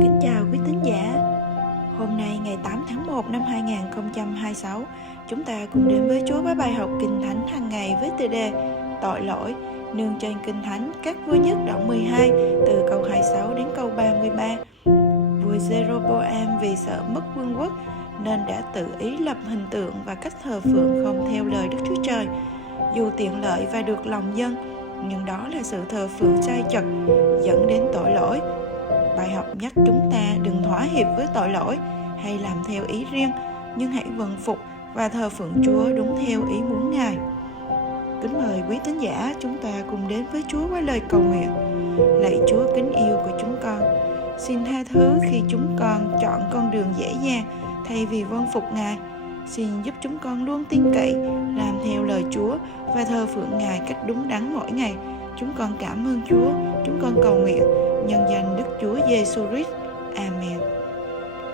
Kính chào quý tín giả. Hôm nay ngày 8 tháng 1 năm 2026, chúng ta cùng đến với Chúa với bài học Kinh Thánh hàng ngày với tựa đề Tội lỗi, nương trên Kinh Thánh Các Vua Nhất đoạn 12 từ câu 26 đến câu 33. Vua Jeroboam vì sợ mất vương quốc nên đã tự ý lập hình tượng và cách thờ phượng không theo lời Đức Chúa Trời. Dù tiện lợi và được lòng dân, nhưng đó là sự thờ phượng sai chật dẫn đến tội lỗi. Bài học nhắc chúng ta đừng thỏa hiệp với tội lỗi hay làm theo ý riêng, nhưng hãy vâng phục và thờ phượng Chúa đúng theo ý muốn Ngài. Kính mời quý tín giả chúng ta cùng đến với Chúa với lời cầu nguyện. Lạy Chúa kính yêu của chúng con, xin tha thứ khi chúng con chọn con đường dễ dàng thay vì vâng phục Ngài. Xin giúp chúng con luôn tin cậy, làm theo lời Chúa và thờ phượng Ngài cách đúng đắn mỗi ngày. Chúng con cảm ơn Chúa, chúng con cầu nguyện nhân danh Đức Chúa Giêsu Christ. Amen.